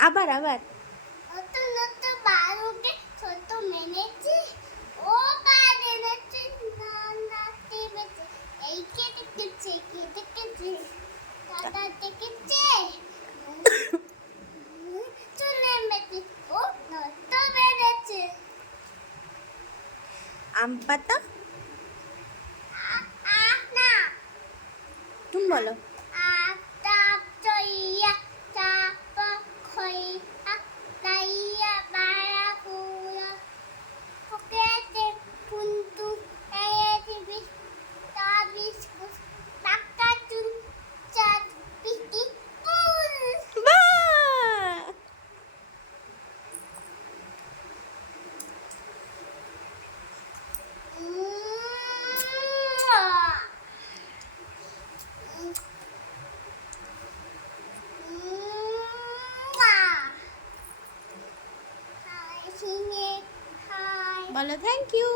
আবার আবার নতুন নতুন বারুকে ছোট মেনেছে ও বাড়েছে নানা টিমেছে এই কে দেখেছে দাদা দেখেছে চলে মেতে ও নষ্ট বেড়েছে আম পাতা না তুমি বলো আতাপ চইয়া চাপ খইয়া লাইয়া বাড়া কুয়া পকেটে পুন্তু এতে বিস তাবিস টাকা চুন চাঁদ পিটি ফুল বাহ! বলো থ্যাংক ইউ